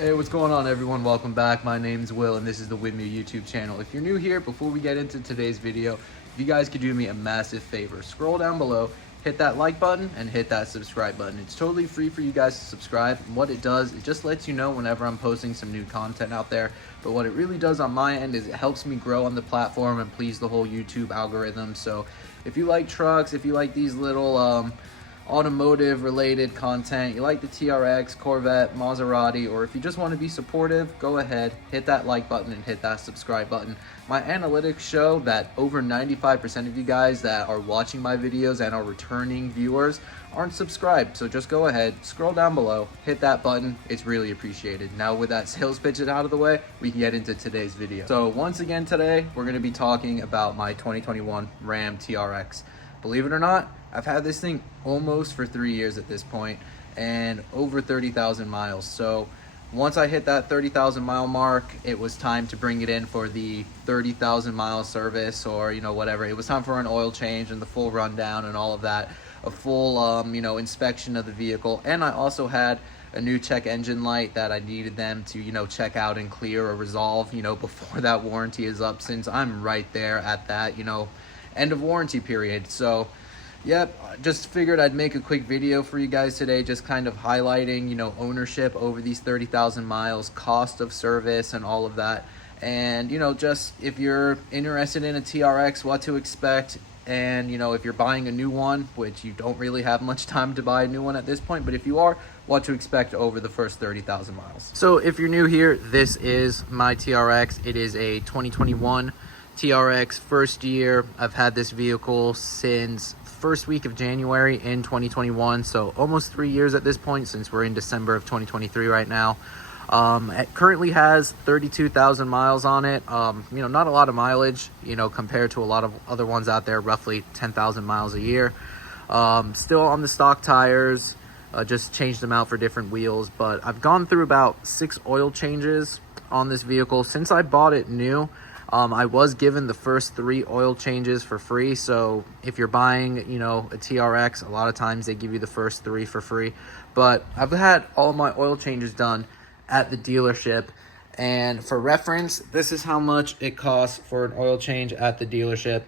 Hey, what's going on, everyone? Welcome back. My name's Will and this is the With Me YouTube channel. If you're new here, before we get into today's video, if you guys could do me a massive favor, scroll down below, hit that like button and hit that subscribe button. It's totally free for you guys to subscribe, and what it does, it just lets you know whenever I'm posting some new content out there. But what it really does on my end is it helps me grow on the platform and please the whole YouTube algorithm. So if you like trucks, if you like these little automotive related content, you like the TRX, Corvette, Maserati, or if you just want to be supportive, go ahead, hit that like button and hit that subscribe button. My analytics show that over 95% of you guys that are watching my videos and are returning viewers aren't subscribed. So just go ahead, scroll down below, hit that button. It's really appreciated. Now with that sales pitch out of the way, we can get into today's video. So once again today, we're going to be talking about my 2021 Ram TRX. Believe it or not, I've had this thing almost for 3 years at this point and over 30,000 miles. So once I hit that 30,000 mile mark, it was time to bring it in for the 30,000 mile service, or whatever. It was time for an oil change and the full rundown and all of that, a full inspection of the vehicle. And I also had a new check engine light that I needed them to check out and clear or resolve before that warranty is up, since I'm right there at that end of warranty period. So yep, just figured I'd make a quick video for you guys today, just kind of highlighting ownership over these 30,000 miles, cost of service and all of that. And just if you're interested in a TRX, what to expect. And if you're buying a new one, which you don't really have much time to buy a new one at this point, but if you are, what to expect over the first 30,000 miles. So if you're new here, this is my TRX. It is a 2021 TRX, first year. I've had this vehicle since first week of January in 2021, so almost 3 years at this point, since we're in December of 2023 right now. It currently has 32,000 miles on it. Not a lot of mileage, compared to a lot of other ones out there, roughly 10,000 miles a year. Still on the stock tires, just changed them out for different wheels, but I've gone through about 6 oil changes on this vehicle since I bought it new. I was given the first 3 oil changes for free. So if you're buying, a TRX, a lot of times they give you the first 3 for free. But I've had all of my oil changes done at the dealership. And for reference, this is how much it costs for an oil change at the dealership.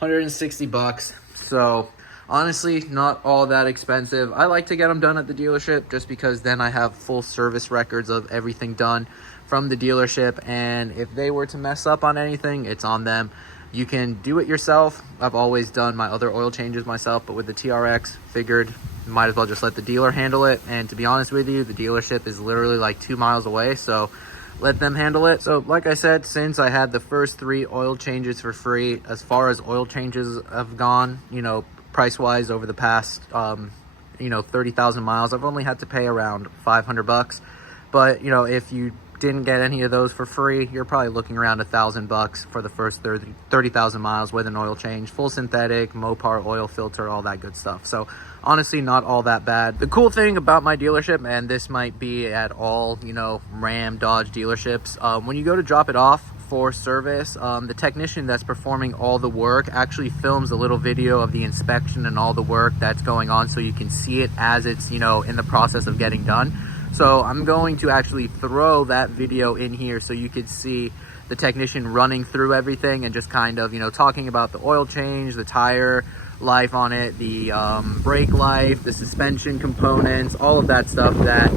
160 bucks. So honestly, not all that expensive. I like to get them done at the dealership just because then I have full service records of everything done from the dealership, and if they were to mess up on anything, it's on them. You can do it yourself. I've always done my other oil changes myself, but with the TRX, figured might as well just let the dealer handle it. And to be honest with you, the dealership is literally like 2 miles away, so let them handle it. So like I said, since I had the first 3 oil changes for free, as far as oil changes have gone, price wise over the past 30,000 miles, I've only had to pay around 500 bucks. But if you didn't get any of those for free, you're probably looking around $1,000 for the first 30,000 miles with an oil change, full synthetic, Mopar oil filter, all that good stuff. So honestly, not all that bad. The cool thing about my dealership, and this might be at all Ram, Dodge dealerships, when you go to drop it off for service, the technician that's performing all the work actually films a little video of the inspection and all the work that's going on, so you can see it as it's in the process of getting done. So I'm going to actually throw that video in here so you could see the technician running through everything and just kind of, talking about the oil change, the tire life on it, the brake life, the suspension components, all of that stuff that,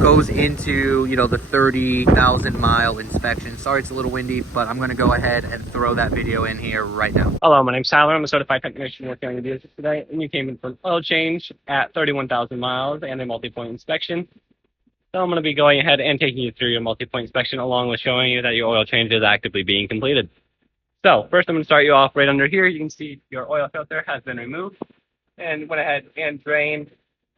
goes into, the 30,000 mile inspection. Sorry, it's a little windy, but I'm going to go ahead and throw that video in here right now. Hello, my name's Tyler. I'm a certified technician working on your dealership today, and you came in for an oil change at 31,000 miles and a multi-point inspection. So I'm going to be going ahead and taking you through your multi-point inspection, along with showing you that your oil change is actively being completed. So first, I'm going to start you off right under here. You can see your oil filter has been removed and went ahead and drained.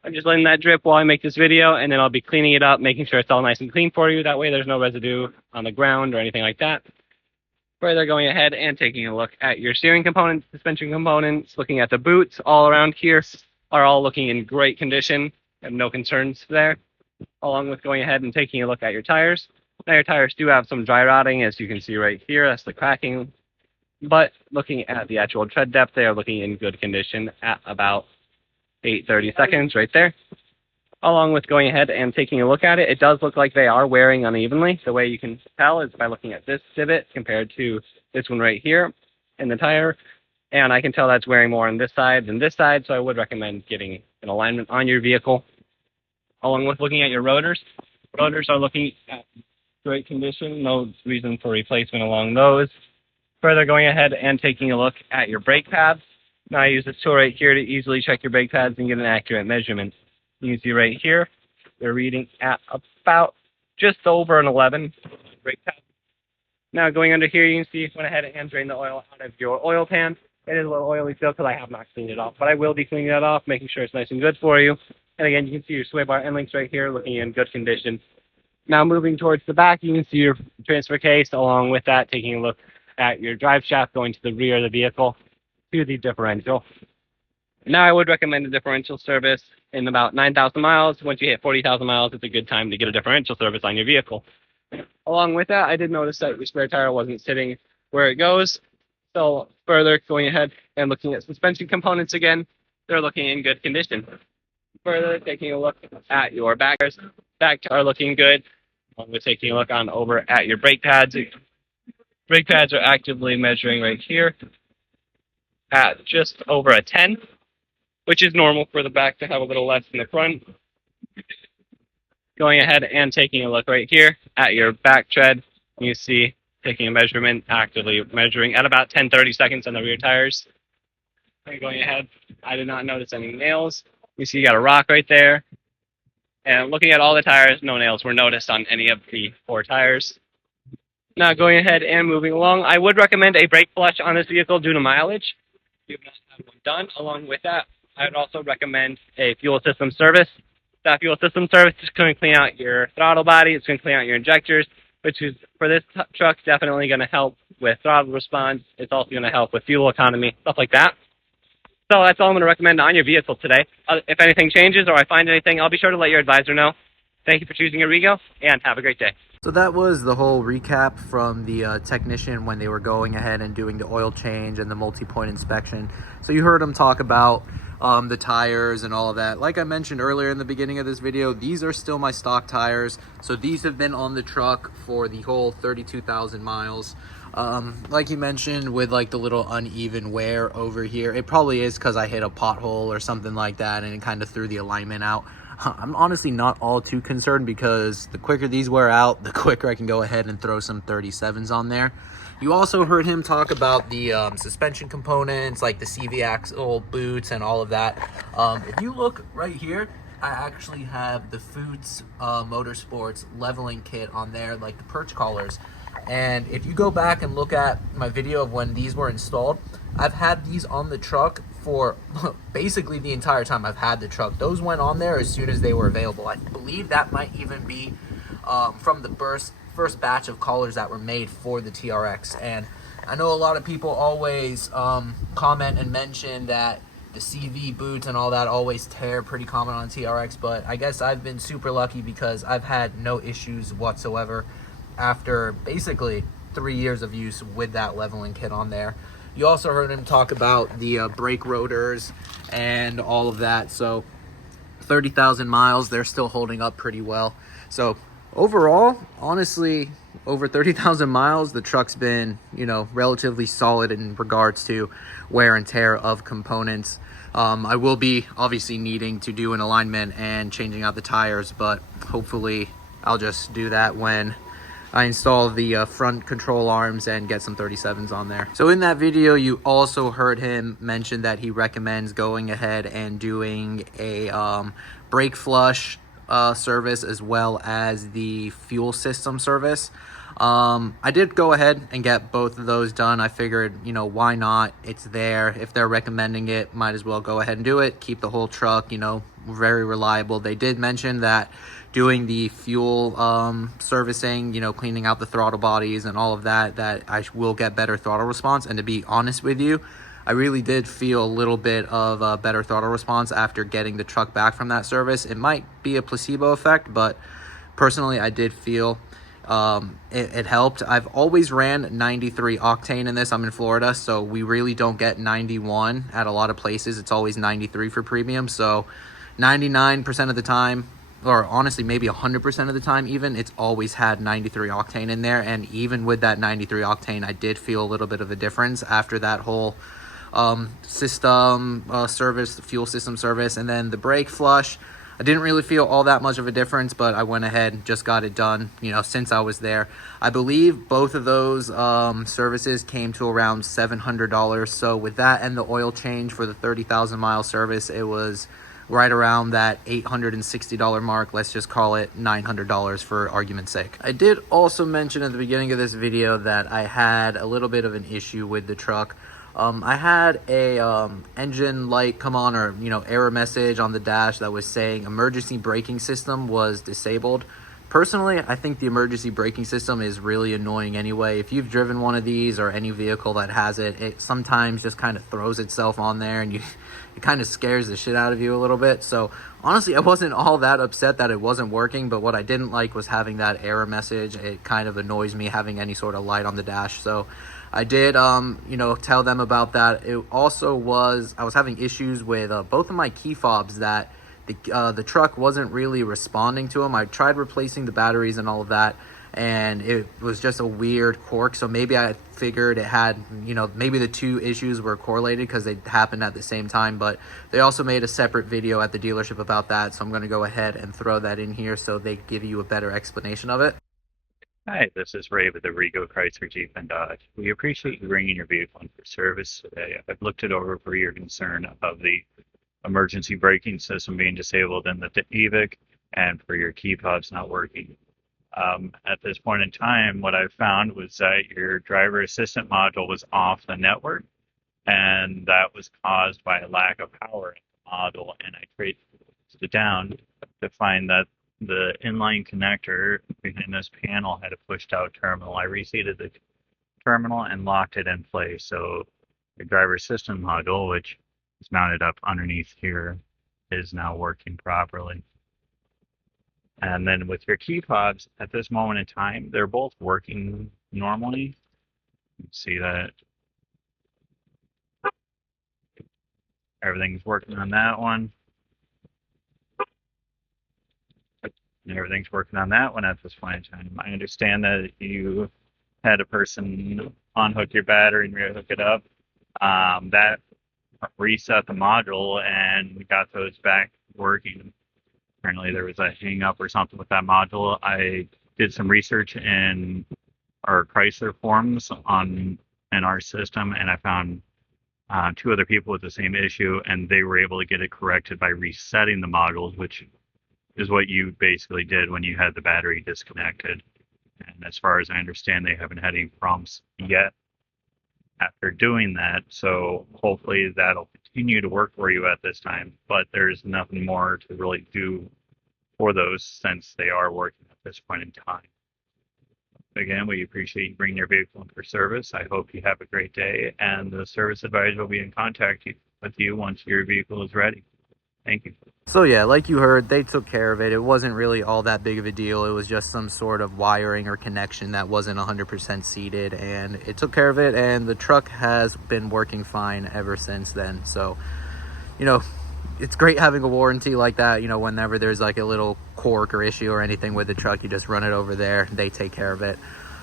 I'm just letting that drip while I make this video, and then I'll be cleaning it up, making sure it's all nice and clean for you. That way there's no residue on the ground or anything like that. Further, going ahead and taking a look at your steering components, suspension components, looking at the boots all around here are all looking in great condition. I have no concerns there. Along with going ahead and taking a look at your tires. Now your tires do have some dry rotting, as you can see right here. That's the cracking. But looking at the actual tread depth, they are looking in good condition at about 830 seconds right there. Along with going ahead and taking a look at it, it does look like they are wearing unevenly. The way you can tell is by looking at this divot compared to this one right here in the tire. And I can tell that's wearing more on this side than this side, so I would recommend getting an alignment on your vehicle. Along with looking at your rotors. Rotors are looking at great condition, no reason for replacement along those. Further going ahead and taking a look at your brake pads. Now I use this tool right here to easily check your brake pads and get an accurate measurement. You can see right here, they're reading at about just over an 11 brake pad. Now going under here, you can see went ahead and drained the oil out of your oil pan. It is a little oily still because I have not cleaned it off, but I will be cleaning that off, making sure it's nice and good for you. And again, you can see your sway bar end links right here looking in good condition. Now moving towards the back, you can see your transfer case. Along with that, taking a look at your drive shaft going to the rear of the vehicle to the differential. Now I would recommend a differential service in about 9,000 miles. Once you hit 40,000 miles, it's a good time to get a differential service on your vehicle. Along with that, I did notice that your spare tire wasn't sitting where it goes. So further going ahead and looking at suspension components again, they're looking in good condition. Further taking a look at your back tires. Back are looking good. Along with taking a look on over at your brake pads. Brake pads are actively measuring right here at just over a 10, which is normal for the back to have a little less than the front. Going ahead and taking a look right here at your back tread, you see taking a measurement, actively measuring at about 10-30 seconds on the rear tires. And going ahead, I did not notice any nails. You see you got a rock right there. And looking at all the tires, no nails were noticed on any of the 4 tires. Now going ahead and moving along, I would recommend a brake flush on this vehicle due to mileage. If you have not had one done, along with that, I would also recommend a fuel system service. That fuel system service is going to clean out your throttle body. It's going to clean out your injectors, which is, for this truck, definitely going to help with throttle response. It's also going to help with fuel economy, stuff like that. So that's all I'm going to recommend on your vehicle today. If anything changes or I find anything, I'll be sure to let your advisor know. Thank you for choosing Arrigo, and have a great day. So that was the whole recap from the technician when they were going ahead and doing the oil change and the multi-point inspection. So you heard him talk about the tires and all of that. Like I mentioned earlier in the beginning of this video, these are still my stock tires. So these have been on the truck for the whole 32,000 miles. Like you mentioned, with like the little uneven wear over here, it probably is because I hit a pothole or something like that and it kind of threw the alignment out. I'm honestly not all too concerned because the quicker these wear out, the quicker I can go ahead and throw some 37s on there. You also heard him talk about the suspension components, like the CV axle, boots, and all of that. If you look right here, I actually have the Foots Motorsports leveling kit on there, like the perch collars. And if you go back and look at my video of when these were installed, I've had these on the truck for basically the entire time I've had the truck. Those went on there as soon as they were available. I believe that might even be from the first batch of collars that were made for the TRX. And I know a lot of people always comment and mention that the CV boots and all that always tear, pretty common on TRX, but I guess I've been super lucky because I've had no issues whatsoever after basically 3 years of use with that leveling kit on there. You also heard him talk about the brake rotors and all of that. So 30,000 miles, they're still holding up pretty well. So overall, honestly, over 30,000 miles, the truck's been, relatively solid in regards to wear and tear of components. I will be obviously needing to do an alignment and changing out the tires, but hopefully I'll just do that when I install the front control arms and get some 37s on there. So in that video, you also heard him mention that he recommends going ahead and doing a brake flush service as well as the fuel system service. I did go ahead and get both of those done. I figured, why not? It's there. If they're recommending it, might as well go ahead and do it. Keep the whole truck, very reliable. They did mention that doing the fuel servicing, cleaning out the throttle bodies and all of that I will get better throttle response. And to be honest with you, I really did feel a little bit of a better throttle response after getting the truck back from that service. It might be a placebo effect, but personally I did feel it helped. I've always ran 93 octane in this. I'm in Florida, so we really don't get 91 at a lot of places. It's always 93 for premium. So 99% of the time, or honestly maybe 100% of the time even, it's always had 93 octane in there. And even with that 93 octane, I did feel a little bit of a difference after that whole system service, the fuel system service, and then the brake flush. I didn't really feel all that much of a difference, but I went ahead and just got it done, you know, since I was there. I believe both of those services came to around $700. So with that and the oil change for the 30,000 mile service, it was right around that $860 mark. Let's just call it $900 for argument's sake. I did also mention at the beginning of this video that I had a little bit of an issue with the truck. I had a engine light come on, or error message on the dash that was saying emergency braking system was disabled. Personally, I think the emergency braking system is really annoying anyway. If you've driven one of these or any vehicle that has it, it sometimes just kind of throws itself on there, and it kind of scares the shit out of you a little bit. So honestly, I wasn't all that upset that it wasn't working, but what I didn't like was having that error message. It kind of annoys me having any sort of light on the dash. So I did, tell them about that. It also was, I was having issues with both of my key fobs that the truck wasn't really responding to them. I tried replacing the batteries and all of that, and it was just a weird quirk. So maybe I figured it had, maybe the two issues were correlated because they happened at the same time. But they also made a separate video at the dealership about that, so I'm going to go ahead and throw that in here so they give you a better explanation of it. Hi, this is Ray with the Rego Chrysler Jeep and Dodge. We appreciate you bringing your vehicle in for service today. I've looked it over for your concern of the emergency braking system being disabled in the EVIC and for your key fobs not working. At this point in time, what I found was that your driver assistant module was off the network, and that was caused by a lack of power in the module. And I traced it down to find that the inline connector behind this panel had a pushed out terminal. I reseated the terminal and locked it in place. So the driver system module, which is mounted up underneath here, is now working properly. And then with your key fobs, at this moment in time, they're both working normally. You can see that everything's working on that one. And everything's working on that one at this point in time. I understand that you had a person unhook your battery and rehook it up. That reset the module and got those back working. Apparently there was a hang up or something with that module. I did some research in our Chrysler forums in our system, and I found two other people with the same issue, and they were able to get it corrected by resetting the modules, which is what you basically did when you had the battery disconnected. And as far as I understand, they haven't had any problems yet after doing that. So hopefully that'll continue to work for you at this time. But there's nothing more to really do for those since they are working at this point in time. Again, we appreciate you bringing your vehicle in for service. I hope you have a great day, and the service advisor will be in contact with you once your vehicle is ready. Thank you. So yeah, like you heard, they took care of it. It wasn't really all that big of a deal. It was just some sort of wiring or connection that wasn't 100% seated, and it took care of it, and the truck has been working fine ever since then. So, it's great having a warranty like that. Whenever there's like a little quirk or issue or anything with the truck, you just run it over there. They take care of it.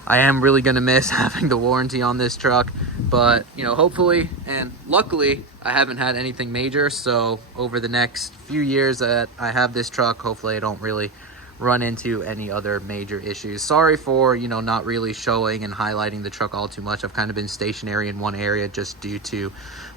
I am really going to miss having the warranty on this truck, but hopefully and luckily I haven't had anything major. So over the next few years that I have this truck, hopefully I don't really run into any other major issues. Sorry for not really showing and highlighting the truck all too much. I've kind of been stationary in one area just due to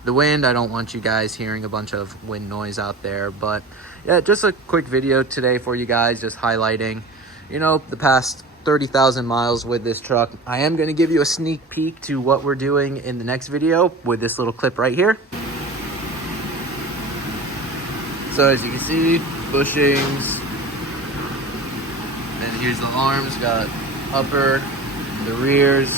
the wind. I don't want you guys hearing a bunch of wind noise out there, but yeah, just a quick video today for you guys, just highlighting the past 30,000 miles with this truck. I am going to give you a sneak peek to what we're doing in the next video with this little clip right here. So as you can see, bushings, and here's the arms, got upper, the rears.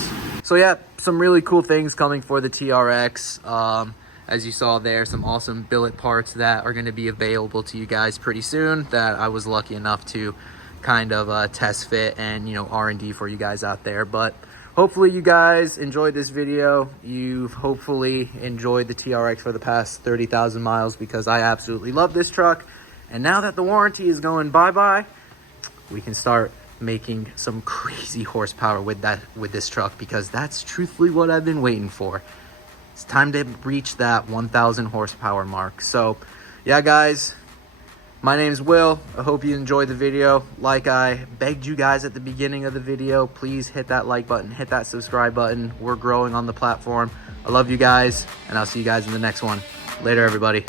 So yeah, some really cool things coming for the TRX. As you saw there, some awesome billet parts that are going to be available to you guys pretty soon that I was lucky enough to kind of test fit and R&D for you guys out there. But hopefully you guys enjoyed this video. You've hopefully enjoyed the TRX for the past 30,000 miles, because I absolutely love this truck, And now that the warranty is going bye-bye, we can start making some crazy horsepower with this truck, because that's truthfully what I've been waiting for. It's time to reach that 1,000 horsepower mark. So yeah, guys, my name's Will. I hope you enjoyed the video. Like I begged you guys at the beginning of the video, please hit that like button, hit that subscribe button. We're growing on the platform. I love you guys, and I'll see you guys in the next one. Later, everybody.